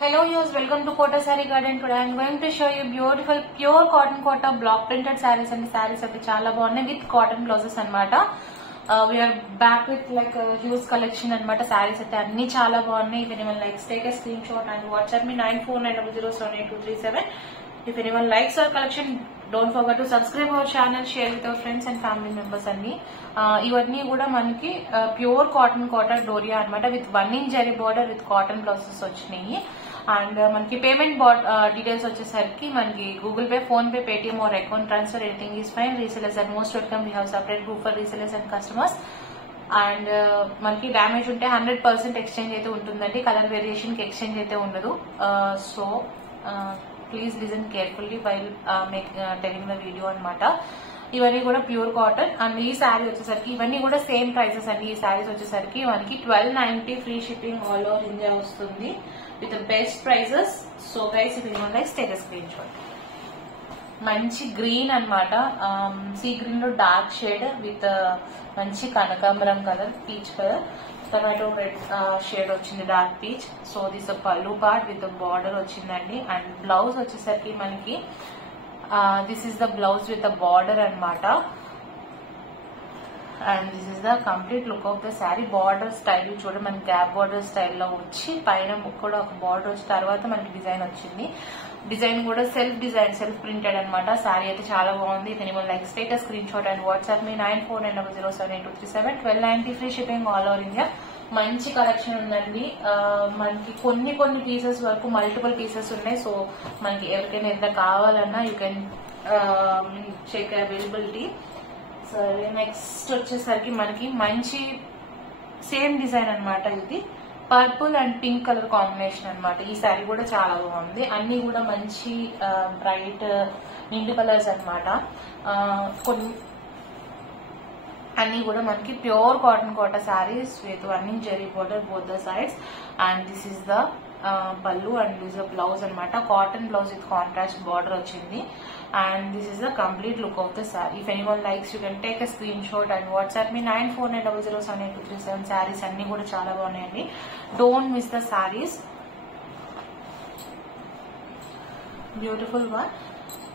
Hello viewers, welcome to Kota Saree Garden. Today I am going to show you beautiful pure cotton kota block printed sarees and sarees అయితే చాలా బాగున్నాయి with cotton blouses అన్నమాట. We are back with like a huge collection అన్నమాట. sarees అయితే అన్ని చాలా బాగున్నాయి. If anyone likes, take a screenshot and WhatsApp me 9490078237. If anyone likes our collection, don't forget to subscribe our channel, share with our friends and family members అన్ని. ఇవన్నీ కూడా మనకి pure cotton Kota Doria అన్నమాట with 1 inch zari border with cotton blouses వచ్చినాయి. And మనకి payment details వచ్చేసరికి మనకి Google Pay, PhonePe, Paytm or account transfer anything is fine. Resellers are most welcome. We have separate group for resellers and customers. And మనకి damage ఉంటే 100% exchange అయితే ఉంటుందండి. Colour variation కి exchange అయితే ఉండదు. So please listen carefully while telling the video అన్నమాట. ఇవన్నీ కూడా ప్యూర్ కాటన్. అండ్ ఈ శారీ వచ్చేసరికి ఇవన్నీ కూడా సేమ్ ప్రైసెస్ అండి. ఈ శారీస్ వచ్చేసరికి మనకి 1290 free shipping all over India వస్తుంది with best prices. So guys, ఇది like take a screenshot. మంచి గ్రీన్ అన్నమాట. సీ గ్రీన్ లో డార్క్ షేడ్ విత్ మంచి కనకాంబరం colour, peach colour, tomato red shade వచ్చింది, dark peach. So this pallu part with border వచ్చిందండి. And blouse వచ్చేసరికి మనకి this is the blouse with border అన్నమాట. And this is the complete look of the sari. Border style చూడ మనకి gap border స్టైల్లో వచ్చి పైన కూడా ఒక బార్డర్ వచ్చి తర్వాత మనకి డిజైన్ వచ్చింది. డిజైన్ కూడా సెల్ఫ్ డిజైన్, సెల్ఫ్ ప్రింటెడ్ అనమాట. శారీ అయితే చాలా బాగుంది. If anyone like, take a screenshot and WhatsApp me 9490078237. 1290 free shipping all over India. మంచి కలెక్షన్ ఉందండి. మనకి కొన్ని పీసెస్ వరకు మల్టిపుల్ పీసెస్ ఉన్నాయి. సో మనకి ఎవరికైనా ఎంత కావాలన్నా యూ కెన్ చెక్ అవైలబిలిటీ. సరే, నెక్స్ట్ వచ్చేసరికి మనకి మంచి సేమ్ డిజైన్ అన్నమాట. ఇది purple and pink colour combination అన్నమాట. ఈ శారీ కూడా చాలా బాగుంది. అన్ని కూడా మంచి బ్రైట్ నిండు కలర్స్ అన్నమాట. అన్ని కూడా మనకి pure cotton Kota saris with 1 inch zari border both the sides. And this is the pallu and this the blouse అనమాట. Cotton blouse with contrast border వచ్చింది. And this is the complete look of the sari. If anyone likes, you can take a screenshot and WhatsApp me 9490078237. Saris అన్ని కూడా చాలా బాగున్నాయండి. Don't miss the saris. Beautiful one.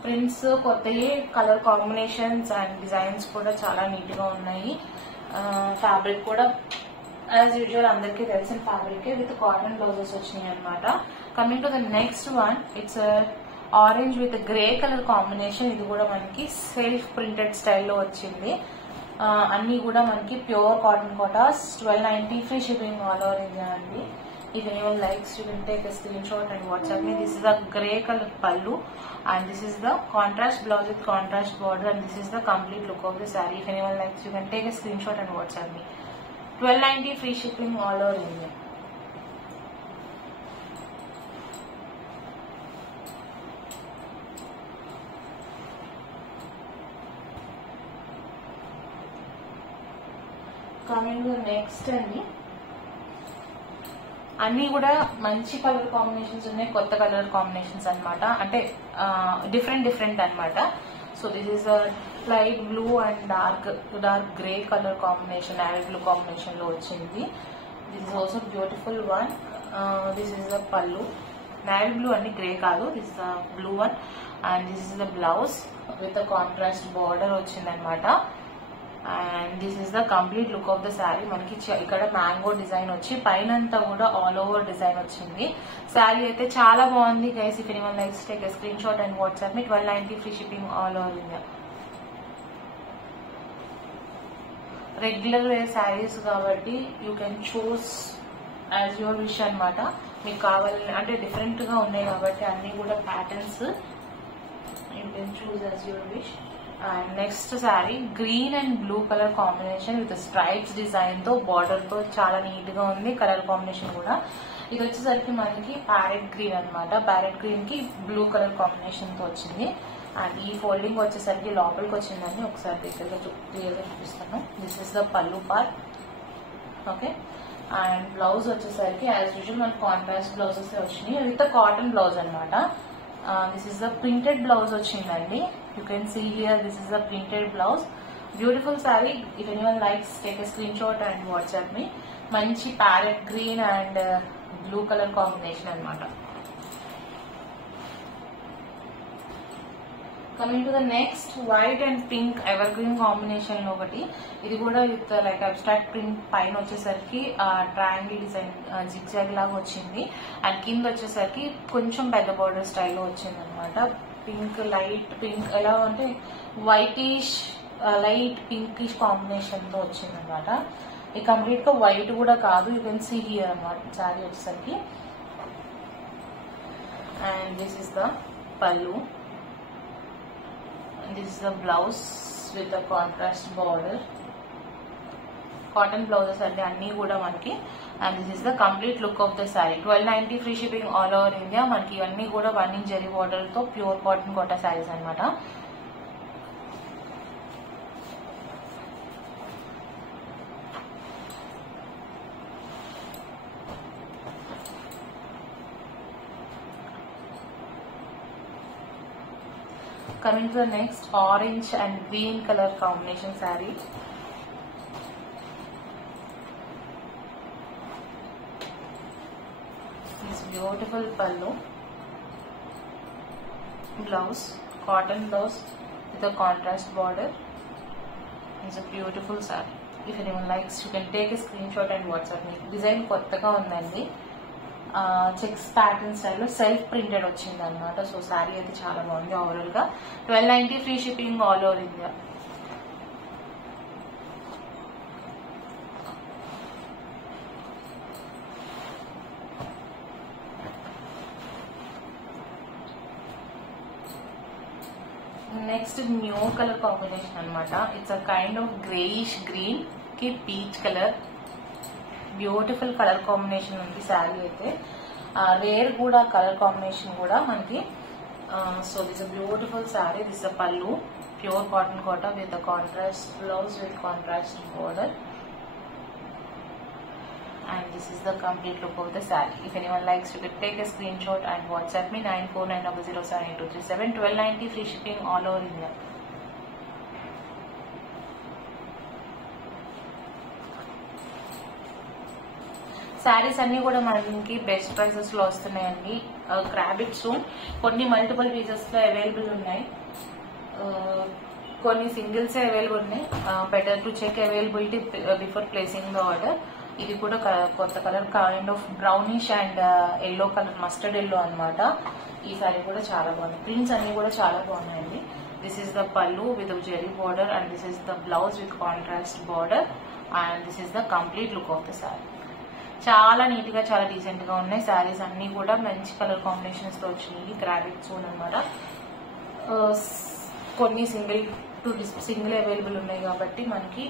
Prints కొత్తవి, colour combinations and designs కూడా చాలా neat గా ఉన్నాయి. Fabric కూడా యాజ్ యూజువల్ అందరికీ తెలిసిన ఫ్యాబ్రిక్ విత్ కాటన్ బ్లౌజెస్ వచ్చినాయి అనమాట. Coming to the next one, it's orange with grey colour combination. ఇది కూడా మనకి సెల్ఫ్ ప్రింటెడ్ స్టైల్లో వచ్చింది. అన్ని కూడా మనకి pure cotton Kotas. 1290 free shipping all over India అండి. If anyone likes, you can take a screenshot and WhatsApp me. This is the grey color pallu and this is the contrast blouse with contrast border and this is the complete look of the saree. If anyone likes, you can take a screenshot and WhatsApp me. 1290 free shipping all over India. Coming to the next అండి, అన్ని కూడా మంచి colour combinations ఉన్నాయి. కొత్త colour combinations అన్నమాట. అంటే different అన్నమాట. So this is light blue and dark grey colour combination, navy blue combination లో వచ్చింది. This is also beautiful one. This is the పల్లు. నేవీ బ్లూ అన్ని గ్రే కాదు, this is the blue one. And this is the blouse with the contrast border వచ్చింది అనమాట. And this is the complete look of the sari. మనకి ఇక్కడ mango design వచ్చి పైన అంతా కూడా ఆల్ ఓవర్ డిజైన్ వచ్చింది. శారీ అయితే చాలా బాగుంది guys. If anyone likes, take a screenshot and WhatsApp me 1290 free shipping all over India. Regular wear saris కాబట్టి you can choose as your wish అనమాట. మీకు కావాలని అంటే డిఫరెంట్ గా ఉన్నాయి కాబట్టి అన్ని కూడా patterns you can choose as your wish. And next sari green and blue colour combination with stripes design తో బార్డర్ తో చాలా నీట్ గా ఉంది. కలర్ కాంబినేషన్ కూడా ఇది వచ్చేసరికి మనకి ప్యారెట్ గ్రీన్ అనమాట. ప్యారెట్ గ్రీన్ కి బ్లూ కలర్ కాంబినేషన్ తో వచ్చింది. అండ్ ఈ ఫోల్డింగ్ వచ్చేసరికి లోపలికి వచ్చిందని ఒకసారి దగ్గరగా క్లియర్గా చూపిస్తాను. దిస్ ఇస్ ద పల్లు పార్ట్. ఓకే. అండ్ బ్లౌజ్ వచ్చేసరికి యాజ్ యూజువల్ మనకి కాంట్రాస్ట్ బ్లౌజెస్ వచ్చినాయి విత్ కాటన్ బ్లౌజ్ అనమాట. This is the printed blouse వచ్చిందండి. You can see here, this is the printed blouse. Beautiful saree. If anyone likes, take a screenshot and WhatsApp me. Manchi parrot green and blue color combination anamata. Coming to the next white and pink ever green combination లో ఒకటి. ఇది కూడా with like abstract print పైన వచ్చేసరికి triangle design zigzag లాగా వచ్చింది. And కింద వచ్చేసరికి కొంచెం పెద్ద బోర్డర్ స్టైల్లో వచ్చింది అనమాట. పింక్ లైట్ పింక్ ఎలా అంటే వైటిష్ లైట్ పింకిష్ కాంబినేషన్ తో వచ్చింది అనమాట. ఇది కంప్లీట్ గా వైట్ కూడా కాదు, యూ కెన్ సీ హియర్ అనమాట శారీ వచ్చేసరికి. అండ్ దిస్ ఇస్ ద పల్లు. This is the blouse with the contrast border. Cotton blouses అంటే అన్ని కూడా మనకి. And this is the complete look of the saree. 1290 free shipping all over India. మనకి ఇవన్నీ కూడా 1 inch జరీ border తో ప్యూర్ కాటన్ కోటా సారీస్ అన్నమాట. Coming to the next, orange and green color combination saree. This beautiful pallu, blouse, cotton blouse with a contrast border. It's a beautiful saree. If anyone likes, you can take a screenshot and WhatsApp me. Design కొత్తగా ఉందండి. Checks pattern స్టైల్లో self printed వచ్చింది అనమాట. So sari అయితే చాలా బాగుంది. Overall గా 1290 free shipping all over India. Next new colour combination అనమాట. It's a kind of greyish green కి peach colour. Beautiful colour combination ఉంది శారీ అయితే. రేర్ కూడా కలర్ కాంబినేషన్ కూడా మనకి. So this a beautiful sari. This a pallu, pure cotton Kota with contrast blouse with contrast border. And this is the complete look of the saree. If anyone likes, you can take a screenshot and WhatsApp me 9490078237. 1290 free shipping all over India. Saris అన్ని కూడా మనకి best prices లో వస్తున్నాయండి. Grab it soon. కొన్ని multiple pieces లో available ఉన్నాయి, కొన్ని singles available ఉన్నాయి. Better to check availability before placing the order. ఇది కూడా కొత్త colour, kind of brownish and yellow colour, mustard yellow అనమాట. ఈ సారీ కూడా చాలా బాగుంది. ప్రింట్స్ అన్ని కూడా చాలా బాగున్నాయండి. This is the pallu with zari border and this is the blouse with contrast border and this is the complete look of the sari. చాలా నీట్ గా, చాలా డీసెంట్ గా ఉన్నాయి. శారీస్ అన్ని కూడా మంచి కలర్ కాంబినేషన్స్ తో వచ్చినాయి. గ్రాఫిక్ జోన్ అనమాట. కొన్ని సింగిల్ అవైలబుల్ ఉన్నాయి కాబట్టి మనకి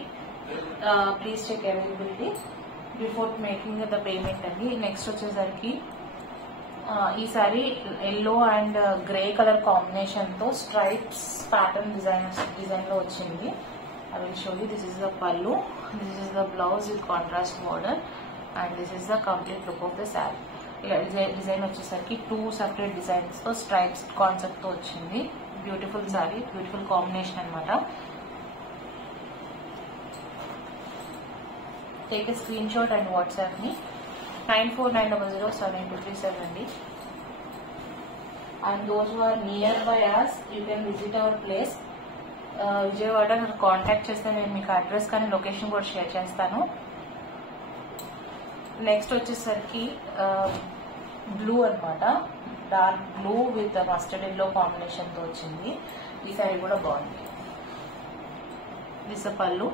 please check availability before making the payment అండి. నెక్స్ట్ వచ్చేసరికి ఈ sari yellow and grey colour combination తో స్ట్రైప్స్ ప్యాటర్న్ డిజైన్ లో వచ్చింది. I will show you. This is the pallu, this is the blouse with contrast border and this is the complete look of the sari. ఇలా design వచ్చేసరికి 2 separate designs తో stripes concept తో వచ్చింది. Beautiful sari, beautiful combination అనమాట. Take a screenshot and WhatsApp me 9490078237 అండి. And those who are nearby us, you can visit our place. Vijayawada నన్ను contact చేస్తే నేను మీకు అడ్రస్ కానీ లొకేషన్ కూడా షేర్ చేస్తాను. నెక్స్ట్ వచ్చేసరికి బ్లూ అనమాట. Dark blue with mustard yellow combination తో వచ్చింది. ఈ సారీ కూడా బాగుంది. దిస్ పల్లు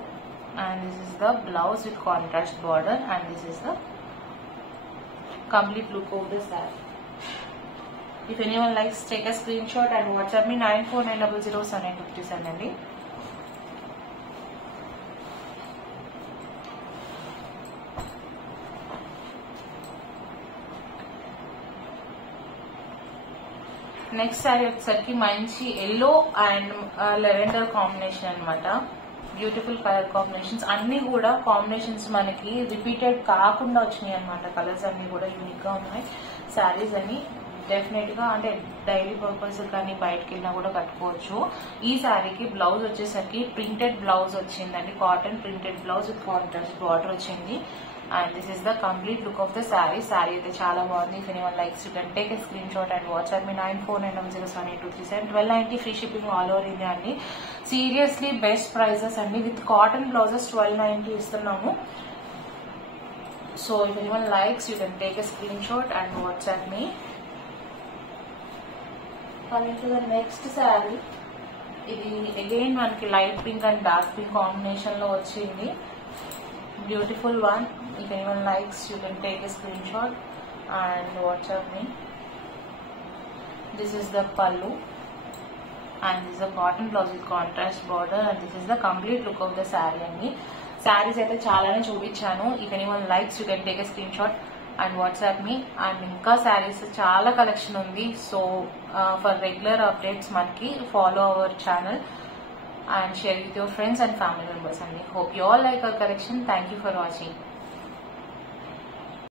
and this is the blouse with contrast border and this is the complete look of the saree. If anyone likes, take a screenshot and WhatsApp me 9490078237 అండి. Next sorry వచ్చేసరికి మంచి yellow and lavender combination అనమాట. Beautiful colour combinations అన్ని కూడా combinations మనకి repeated కాకుండా వచ్చినాయి అనమాట. కలర్స్ అన్ని కూడా యూనిక్ గా ఉన్నాయి. శారీస్ అని డెఫినెట్ గా అంటే డైలీ పర్పస్ కానీ బయటకి వెళ్ళినా కూడా కట్టుకోవచ్చు. ఈ శారీకి బ్లౌజ్ వచ్చేసరికి ప్రింటెడ్ బ్లౌజ్ వచ్చిందండి. Cotton printed blouse with contrast border వచ్చింది. And this is the complete look of the sari. Sari అయితే చాలా బాగుంది. If anyone likes you can take a screenshot and WhatsApp me 94907823 1290 free shipping all over India అండి. Seriously best prices అండి. With cotton blouses 1290 ఇస్తున్నాము. So if anyone likes you can take a screenshot and WhatsApp me. Coming to the next sari, ఇది again మనకి light pink and dark pink combination లో వచ్చింది. Beautiful one. If anyone likes, you can take a screenshot and WhatsApp me. This is the pallu and this is the cotton blouse with contrast border and this is the complete look of the saree అండి. సారీస్ అయితే చాలానే చూపించాను. If anyone likes you can take a screenshot and WhatsApp me. And ఇంకా సారీస్ చాలా collection ఉంది. So for regular updates మనకి follow our channel and share with your friends and family members. And I hope you all like our collection. Thank you for watching.